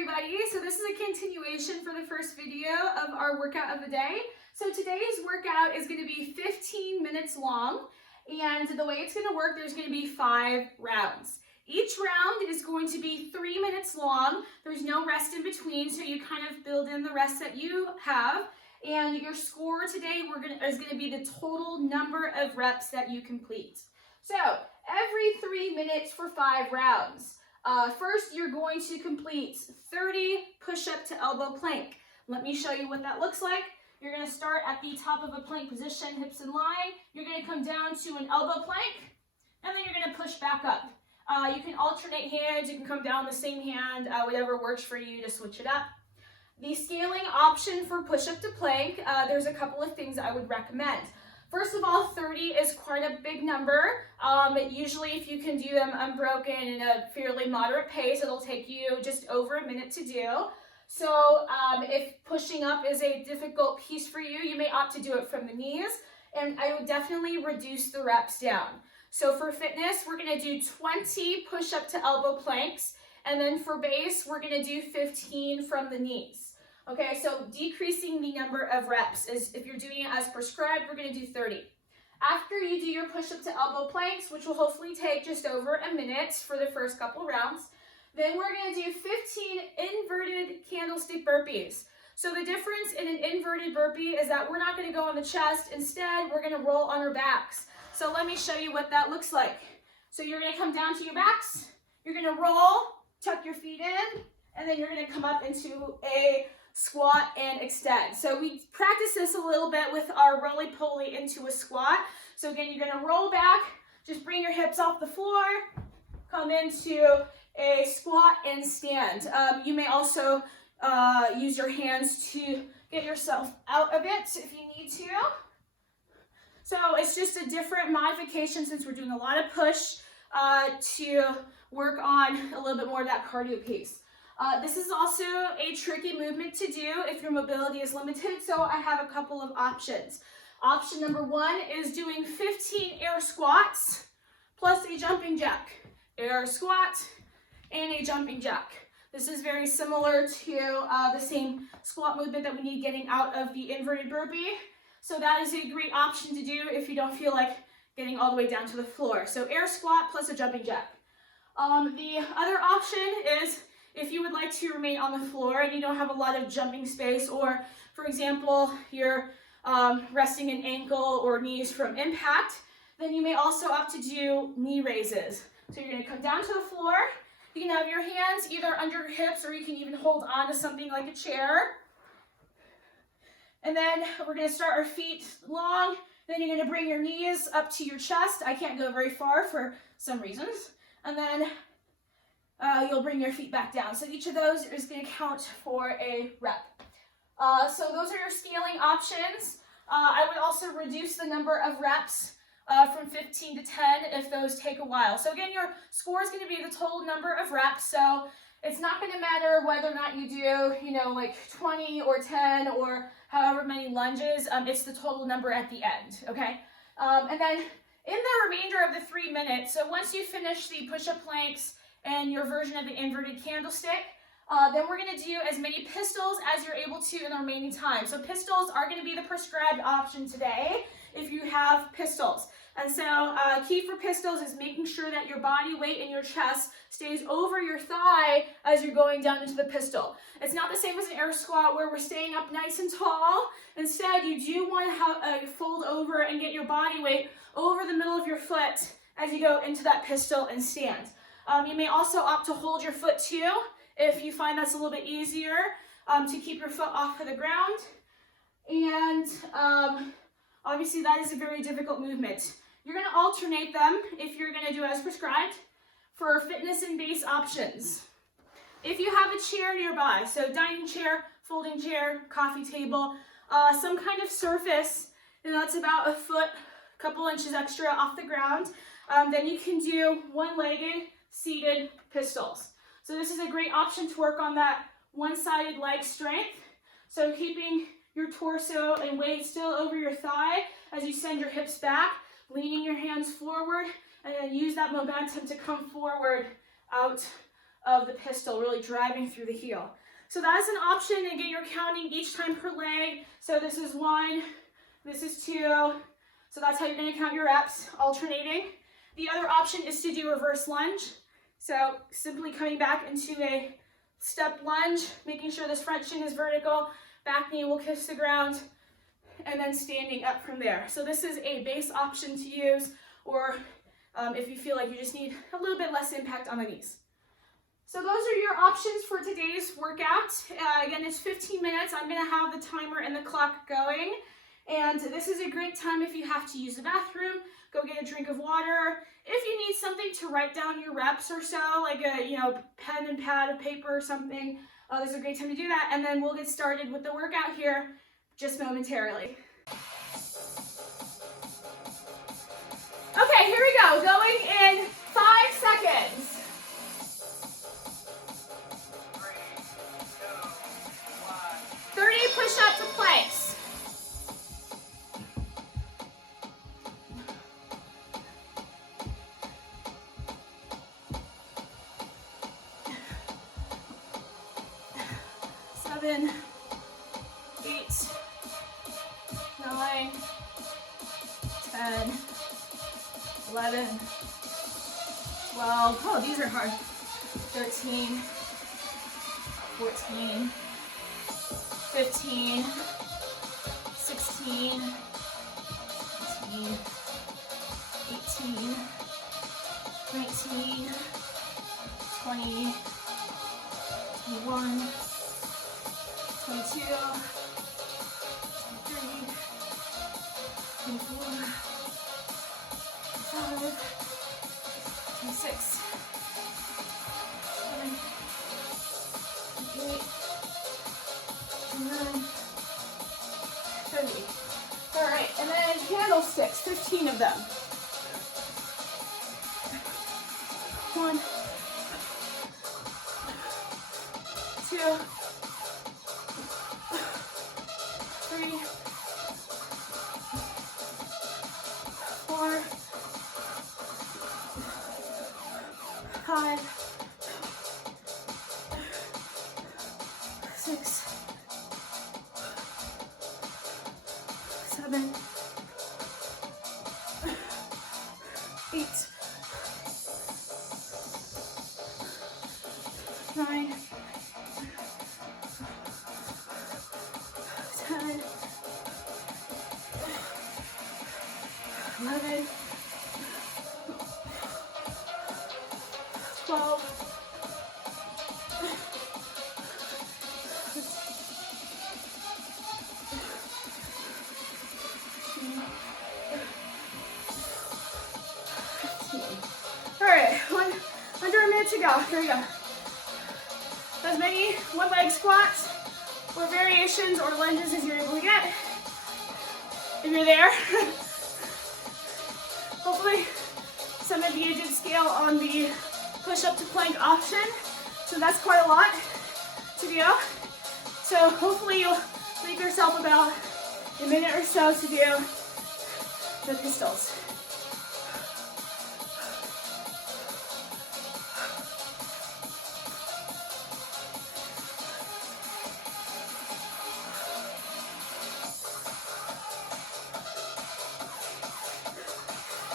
everybody. So this is a continuation for the first video of our workout of the day. So today's workout is going to be 15 minutes long, and the way it's going to work, there's going to be 5 rounds. Each round is going to be 3 minutes long. There's no rest in between, so you kind of build in the rest that you have. And your score today is going to be the total number of reps that you complete. So every 3 minutes for 5 rounds. First, you're going to complete 30 push-up to elbow plank. Let me show you what that looks like. You're going to start at the top of a plank position, hips in line. You're going to come down to an elbow plank, and then you're going to push back up. You can alternate hands. You can come down the same hand, whatever works for you to switch it up. The scaling option for push-up to plank, there's a couple of things I would recommend. First of all, 30 is quite a big number. Usually if you can do them unbroken in a fairly moderate pace, it'll take you just over a minute to do. So if pushing up is a difficult piece for you, you may opt to do it from the knees, and I would definitely reduce the reps down. So for fitness, we're gonna do 20 push-up to elbow planks, and then for base, we're gonna do 15 from the knees. Okay, so decreasing the number of reps is, if you're doing it as prescribed, we're gonna do 30. After you do your push-up to elbow planks, which will hopefully take just over a minute for the first couple rounds, then we're gonna do 15 inverted candlestick burpees. So the difference in an inverted burpee is that we're not gonna go on the chest. Instead, we're gonna roll on our backs. So let me show you what that looks like. So you're gonna come down to your backs, you're gonna roll, tuck your feet in, and then you're gonna come up into a squat and extend. So we practice this a little bit with our roly-poly into a squat. So again, you're gonna roll back, just bring your hips off the floor, come into a squat and stand. You may also use your hands to get yourself out of it if you need to. So it's just a different modification since we're doing a lot of push to work on a little bit more of that cardio piece. This is also a tricky movement to do if your mobility is limited, so I have a couple of options. Option number 1 is doing 15 air squats plus a jumping jack. Air squat and a jumping jack. This is very similar to the same squat movement that we need getting out of the inverted burpee. So that is a great option to do if you don't feel like getting all the way down to the floor. So air squat plus a jumping jack. The other option is if you would like to remain on the floor and you don't have a lot of jumping space, or for example, you're resting an ankle or knees from impact, then you may also opt to do knee raises. So you're gonna come down to the floor. You can have your hands either under your hips, or you can even hold on to something like a chair. And then we're gonna start our feet long. Then you're gonna bring your knees up to your chest. I can't go very far for some reasons. And then you'll bring your feet back down. So each of those is going to count for a rep. So those are your scaling options. I would also reduce the number of reps from 15 to 10 if those take a while. So again, your score is going to be the total number of reps. So it's not going to matter whether or not you do, like 20 or 10 or however many lunges. It's the total number at the end, okay? And then in the remainder of the 3 minutes, so once you finish the push-up planks and your version of the inverted candlestick, then we're going to do as many pistols as you're able to in the remaining time. So pistols are going to be the prescribed option today if you have pistols. And so key for pistols is making sure that your body weight in your chest stays over your thigh as you're going down into the pistol. It's not the same as an air squat where we're staying up nice and tall. Instead, you do want to fold over and get your body weight over the middle of your foot as you go into that pistol and stand. You may also opt to hold your foot too, if you find that's a little bit easier to keep your foot off of the ground. And obviously that is a very difficult movement. You're going to alternate them if you're going to do as prescribed for fitness and base options. If you have a chair nearby, so dining chair, folding chair, coffee table, some kind of surface, and that's about a foot, a couple inches extra off the ground, then you can do one-legged seated pistols. So this is a great option to work on that one-sided leg strength. So keeping your torso and weight still over your thigh as you send your hips back, leaning your hands forward, and then use that momentum to come forward out of the pistol, really driving through the heel. So that's an option. Again, you're counting each time per leg. So this is 1, this is 2. So that's how you're going to count your reps, alternating. The other option is to do reverse lunge. So simply coming back into a step lunge, making sure this front shin is vertical, back knee will kiss the ground, and then standing up from there. So this is a base option to use, or if you feel like you just need a little bit less impact on the knees. So those are your options for today's workout. Again, it's 15 minutes. I'm gonna have the timer and the clock going. And this is a great time if you have to use the bathroom, go get a drink of water. If you need something to write down your reps or so, like a pen and pad of paper or something, this is a great time to do that. And then we'll get started with the workout here just momentarily. Okay, here we go. Going in 5 seconds. 30 push-up to planks. Seven, 8, 9, 10, 11, 12. Oh, these are hard. 13, 14, 15, 16, 17, 18, 19, 20, 21, 22, 23, 24, 25, 26, 27, 28, 29, 30. All right, and then candlesticks, 15 of them. 1, 2, 3, 4, 5, 6, 7, 8, 9, 10, 11, 12, 15. All right, under a minute to go. Here we go. As many one-leg squats or variations or lunges as you're able to get. If you're there, hopefully some of you did scale on the push-up to plank option, so that's quite a lot to do. So hopefully you'll leave yourself about a minute or so to do the pistols.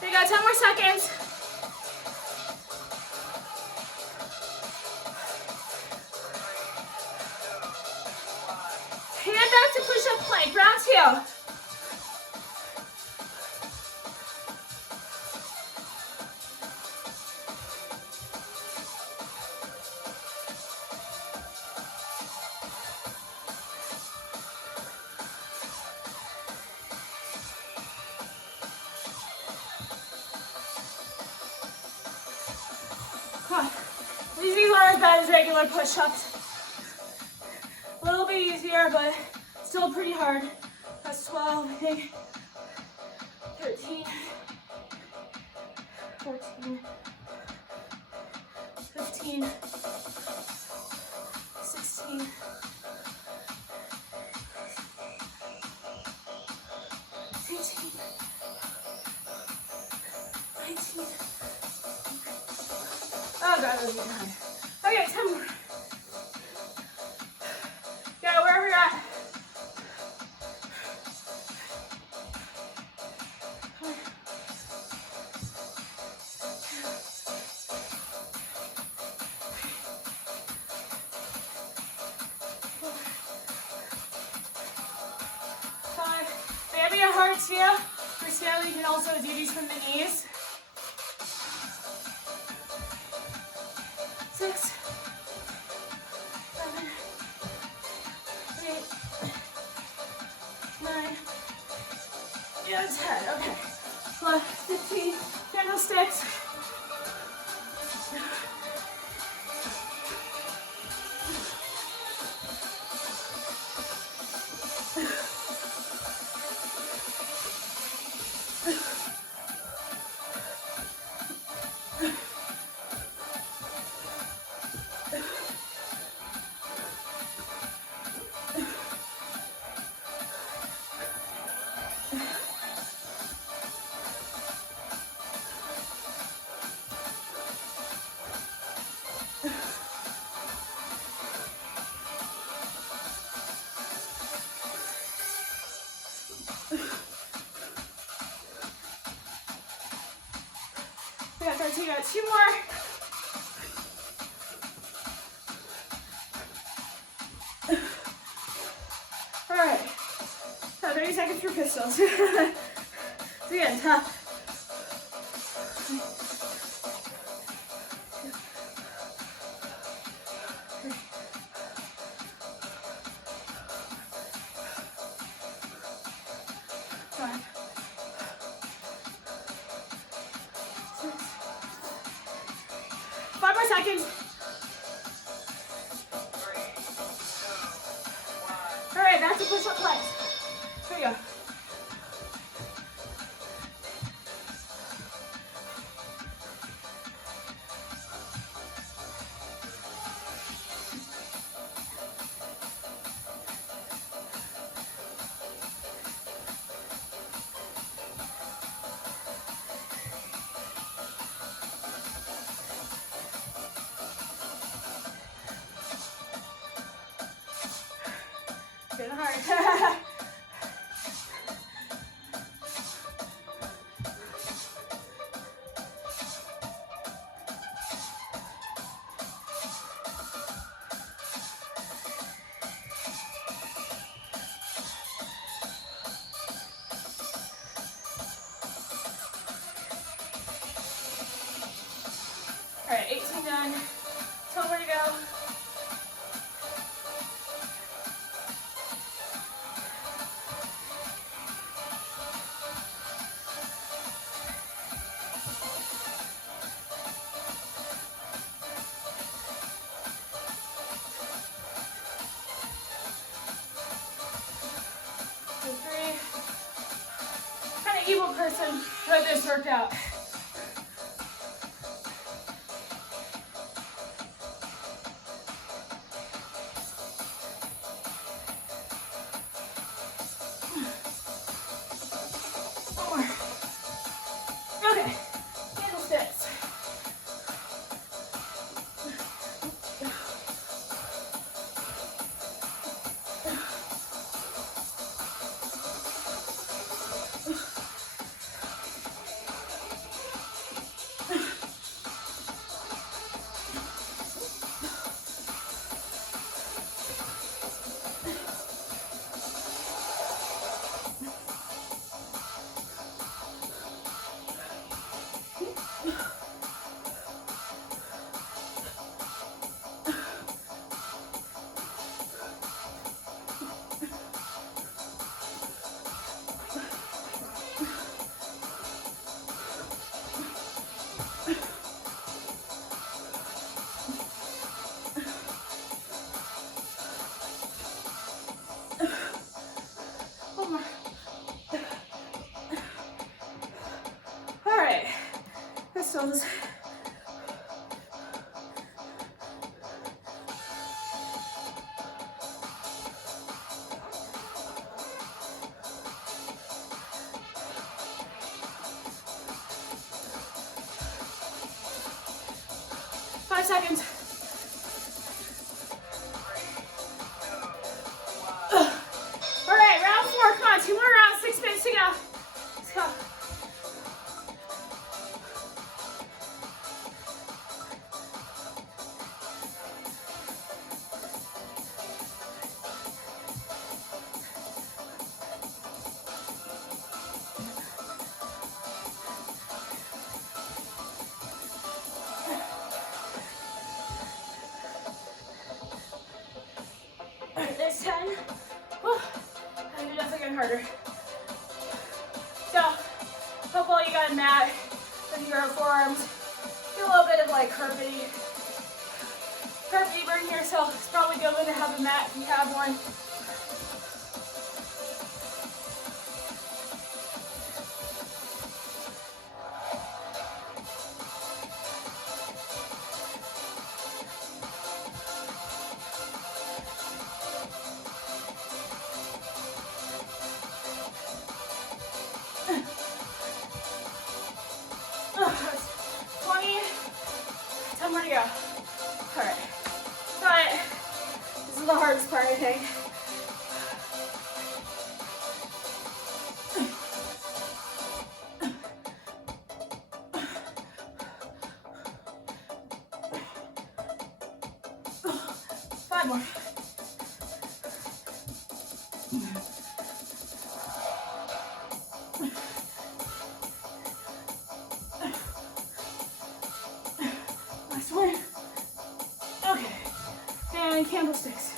There you go, 10 more seconds. Hand back to push-up plank, round 2. These aren't as bad as regular push-ups. A little bit easier, but still pretty hard. That's 12, I think. 13, 14, 15, 16, 18, 19. Oh God, that was getting hard. Okay, really hard too. For scale, you can also do these from the knees. 6, 7, 8, 9, and 10. Okay. 15 candlesticks. We got 2 more. All right. Now 30 seconds for pistols. So again, tough. 5 more seconds. All right, back to push-up planks. Here we go. Getting hard. All right, 18 done. 12 more to go. Kind of evil person wrote this workout. One more. Okay, candlesticks. All right, pistols. Five seconds. All right, round 4. Come on, 2 more rounds, 6 minutes to go. Let's go. harder. So, hope all you got a mat with your forearms. Get a little bit of like carpety burn here, so it's probably good to have a mat if you have one. More to go. All right, but this is the hardest part, I think. Five more. Last one. Okay, and candlesticks.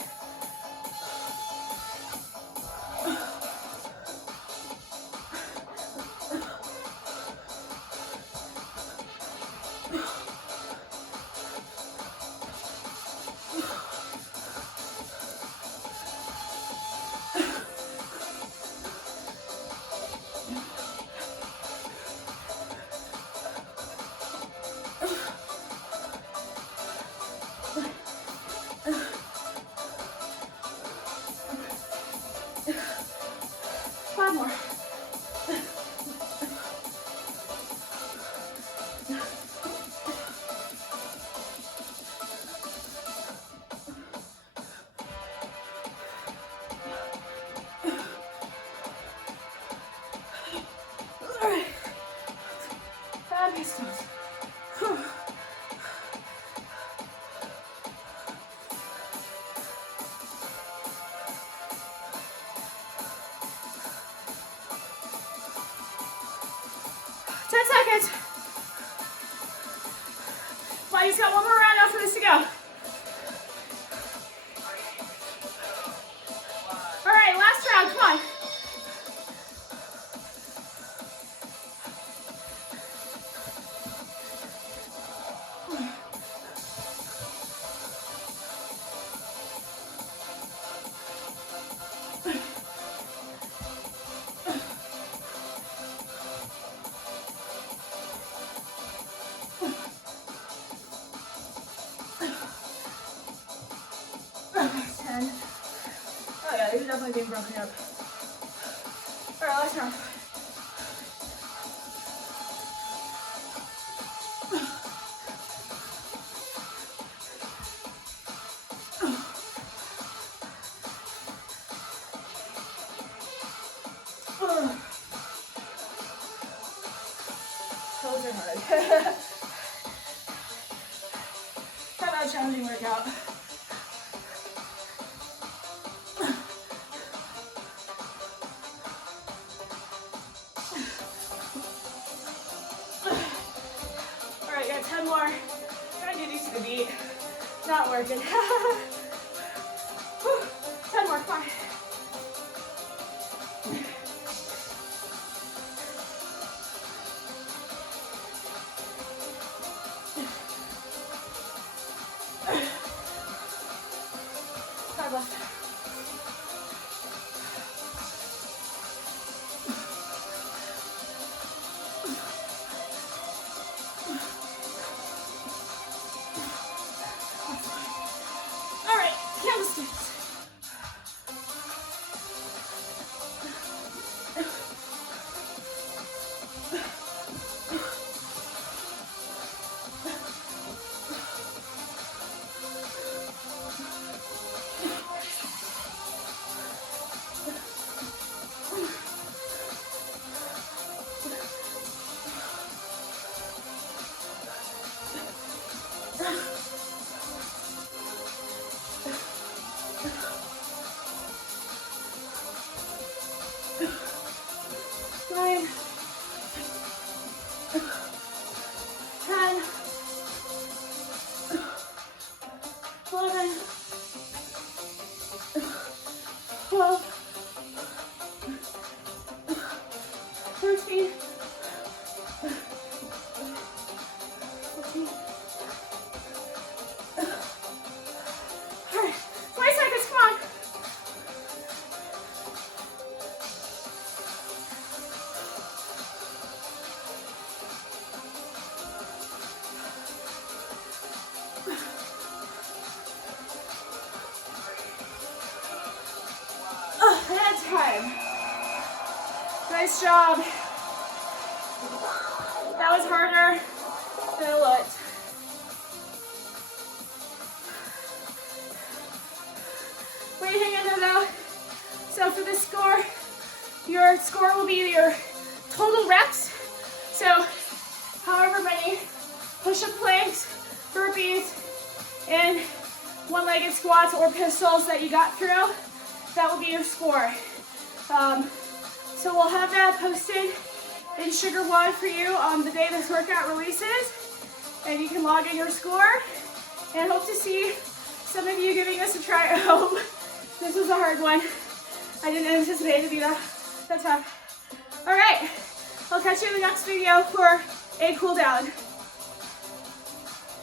Five more. All right. 5 pistons. 10 seconds. Body's got one more round after this to go. All right, last round, come on. Oh yeah, these are definitely being broken up. All right, last round. Those are hard. How about a challenging workout? Alright, got 10 more. Trying to do these to the beat. Not working. 10 more, come on. Five left. All right, candlesticks. Nine, 10, 11, 12, time. Nice job. That was harder than it looked. Wait, hang in there though. So for this score, your score will be your total reps. So however many push-up planks, burpees, and one-legged squats or pistols that you got through, that will be your score. So we'll have that posted in Sugar WOD for you on the day this workout releases, and you can log in your score, and hope to see some of you giving this a try at home. This was a hard one. I didn't anticipate it to be that tough. All right, I'll catch you in the next video for a cool down.